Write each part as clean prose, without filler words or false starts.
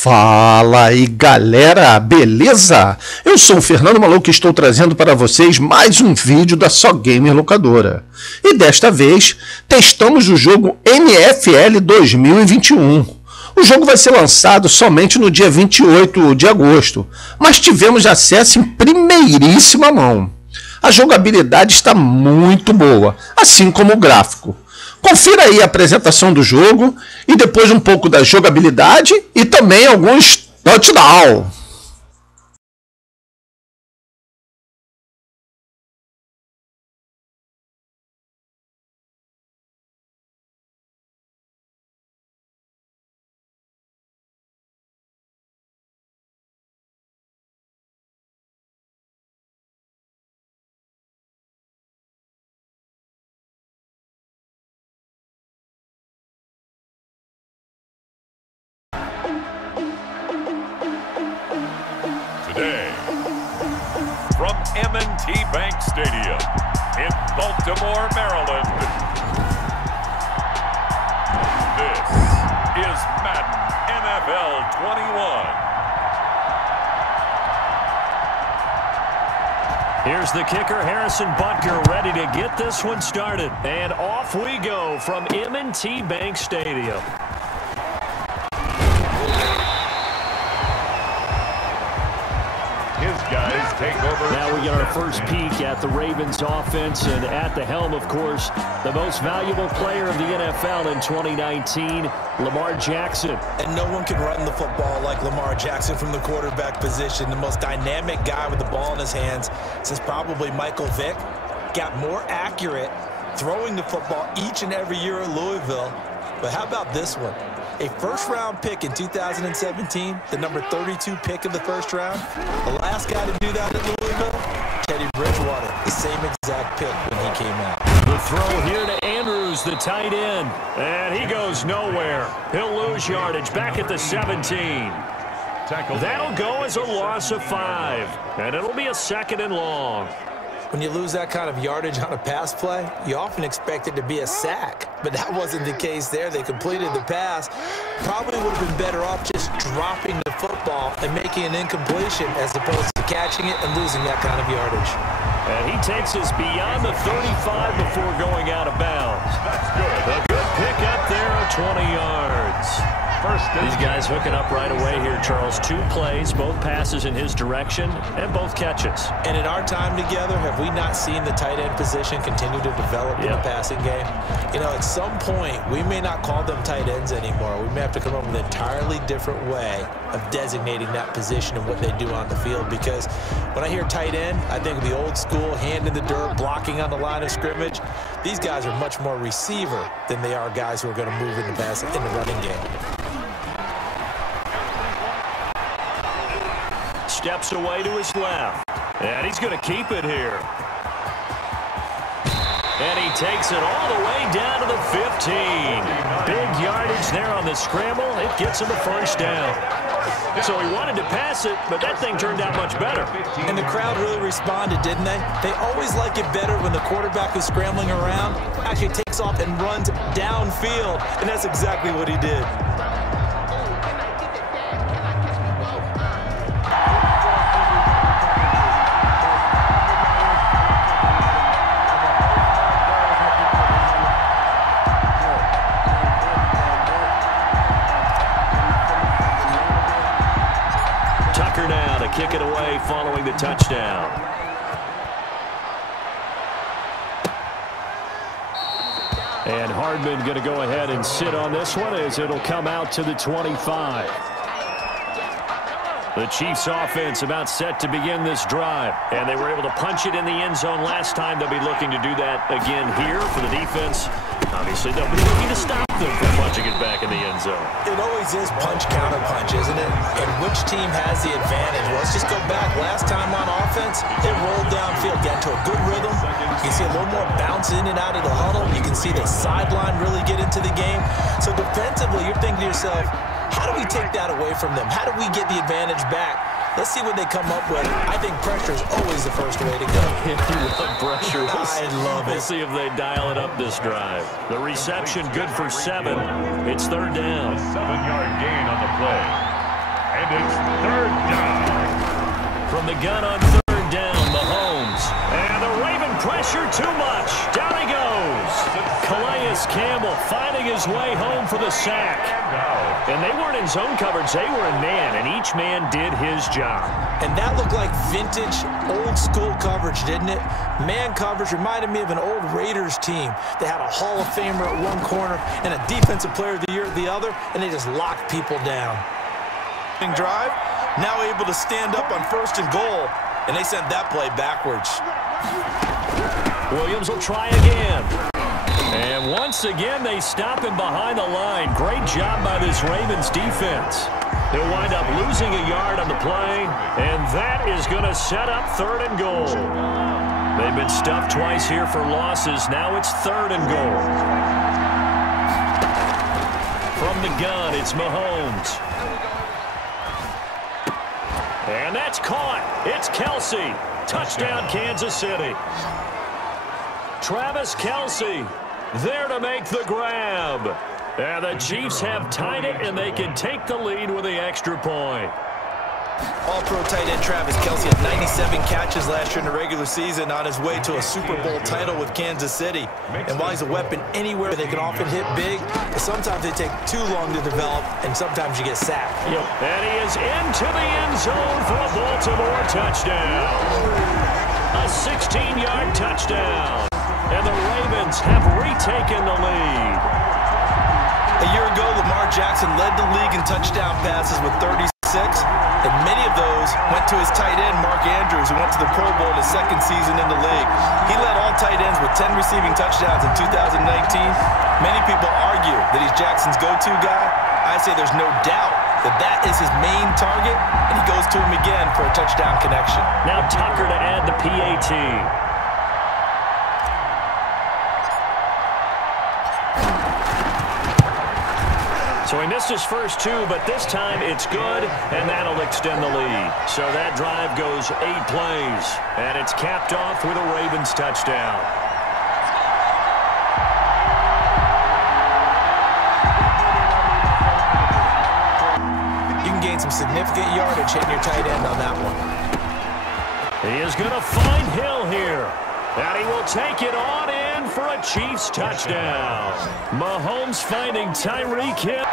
Fala aí galera, beleza? Eu sou o Fernando Maluco e estou trazendo para vocês mais um vídeo da Só Gamer Locadora. E desta vez, testamos o jogo NFL 2021. O jogo vai ser lançado somente no dia 28 de agosto, mas tivemos acesso em primeiríssima mão. A jogabilidade está muito boa, assim como o gráfico. Confira aí a apresentação do jogo e depois um pouco da jogabilidade e também alguns touchdowns. Today, from M&T Bank Stadium in Baltimore, Maryland, this is Madden NFL 21. Here's the kicker, Harrison Butker, ready to get this one started. And off we go from M&T Bank Stadium. Now we get our first peek at the Ravens offense, and at the helm, of course, the most valuable player of the NFL in 2019, Lamar Jackson. And no one can run the football like Lamar Jackson from the quarterback position, the most dynamic guy with the ball in his hands since probably Michael Vick. Got more accurate throwing the football each and every year at Louisville. But how about this one? A first-round pick in 2017, the number 32 pick of the first round. The last guy to do that at Louisville, Teddy Bridgewater, the same exact pick when he came out. The throw here to Andrews, the tight end. And he goes nowhere. He'll lose yardage back at the 17. That'll go as a loss of 5. And it'll be a 2nd and long. When you lose that kind of yardage on a pass play, you often expect it to be a sack. But that wasn't the case there. They completed the pass. Probably would have been better off just dropping the football and making an incompletion as opposed to catching it and losing that kind of yardage. And he takes us beyond the 35 before going out of bounds. That's good. A good pick up there of 20 yards. These guys hooking up right away here, Charles. 2 plays, both passes in his direction, and both catches. And in our time together, have we not seen the tight end position continue to develop in the passing game? You know, at some point, we may not call them tight ends anymore. We may have to come up with an entirely different way of designating that position and what they do on the field. Because when I hear tight end, I think of the old school, hand in the dirt, blocking on the line of scrimmage. These guys are much more receiver than they are guys who are going to move in the running game. Steps away to his left. And he's going to keep it here. And he takes it all the way down to the 15. Big yardage there on the scramble. It gets him a first down. So he wanted to pass it, but that thing turned out much better. And the crowd really responded, didn't they? They always like it better when the quarterback is scrambling around, actually takes off and runs downfield. And that's exactly what he did. Now to kick it away following the touchdown. And Hardman going to go ahead and sit on this one as it'll come out to the 25. The Chiefs offense about set to begin this drive. And they were able to punch it in the end zone last time. They'll be looking to do that again here for the defense. Obviously, they'll be looking to stop them from punching it back in the end zone. It always is punch, counter punch, isn't it? And which team has the advantage? Well, let's just go back. Last time on offense, it rolled downfield, got into a good rhythm. You can see a little more bounce in and out of the huddle. You can see the sideline really get into the game. So defensively, you're thinking to yourself, how do we take that away from them? How do we get the advantage back? Let's see what they come up with. I think pressure is always the first way to go. If you love pressure, I love it. We'll see if they dial it up this drive. The reception good for 7. It's third down. A 7-yard gain on the play. And it's third down. From the gun on third down, Mahomes. And the Raven pressure too much. Down he goes. Calais Campbell finding his way home for the sack. And they weren't in zone coverage, they were in man, and each man did his job. And that looked like vintage, old-school coverage, didn't it? Man coverage reminded me of an old Raiders team. They had a Hall of Famer at one corner and a Defensive Player of the Year at the other, and they just locked people down. Drive, now able to stand up on first and goal, and they sent that play backwards. Williams will try again. And once again, they stop him behind the line. Great job by this Ravens defense. He'll wind up losing a yard on the play, and that is going to set up third and goal. They've been stuffed twice here for losses. Now it's third and goal. From the gun, it's Mahomes. And that's caught. It's Kelsey. Touchdown, Kansas City. Travis Kelsey there to make the grab. And the Chiefs have tied it, and they can take the lead with the extra point. All-pro tight end Travis Kelsey had 97 catches last year in the regular season on his way to a Super Bowl title with Kansas City. And while he's a weapon anywhere, they can often hit big, but sometimes they take too long to develop, and sometimes you get sacked. Yep. And he is into the end zone for a Baltimore touchdown. A 16-yard touchdown. And the Ravens have retaken the lead. A year ago, Lamar Jackson led the league in touchdown passes with 36, and many of those went to his tight end, Mark Andrews, who went to the Pro Bowl in his second season in the league. He led all tight ends with 10 receiving touchdowns in 2019. Many people argue that he's Jackson's go-to guy. I say there's no doubt that that is his main target, and he goes to him again for a touchdown connection. Now Tucker to add the PAT. So he missed his first two, but this time it's good, and that'll extend the lead. So that drive goes 8 plays, and it's capped off with a Ravens touchdown. You can gain some significant yardage hitting your tight end on that one. He is going to find Hill here. And he will take it on in for a Chiefs touchdown. Mahomes finding Tyreek Hill.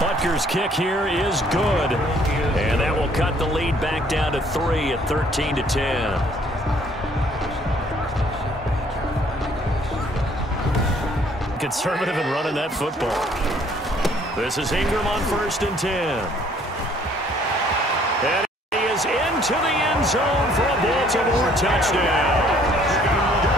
Butker's kick here is good. And that will cut the lead back down to 3 at 13-10. Conservative in running that football. This is Ingram on 1st and 10. And into the end zone for a Baltimore touchdown.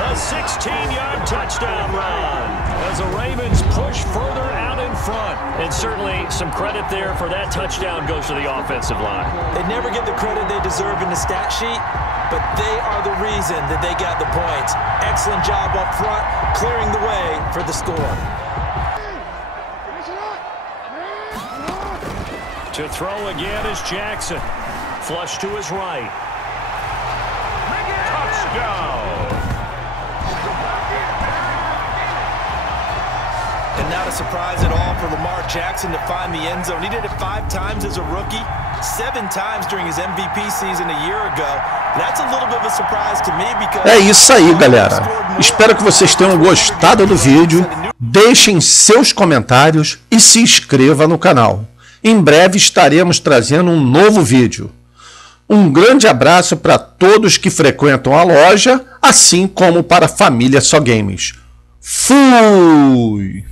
A 16-yard touchdown run as the Ravens push further out in front. And certainly some credit there for that touchdown goes to the offensive line. They never get the credit they deserve in the stat sheet, but they are the reason that they got the points. Excellent job up front, clearing the way for the score. To throw again is Jackson. Flush to his right. Touchdown. And not a surprise at all for Lamar Jackson to find the end zone. He did it 5 times as a rookie, 7 times during his MVP season a year ago. That's a little bit of a surprise to me because... É isso aí, galera. Espero que vocês tenham gostado do vídeo. Deixem seus comentários e se inscreva no canal. Em breve estaremos trazendo um novo vídeo. Um grande abraço para todos que frequentam a loja, assim como para a família Só Games. Fui!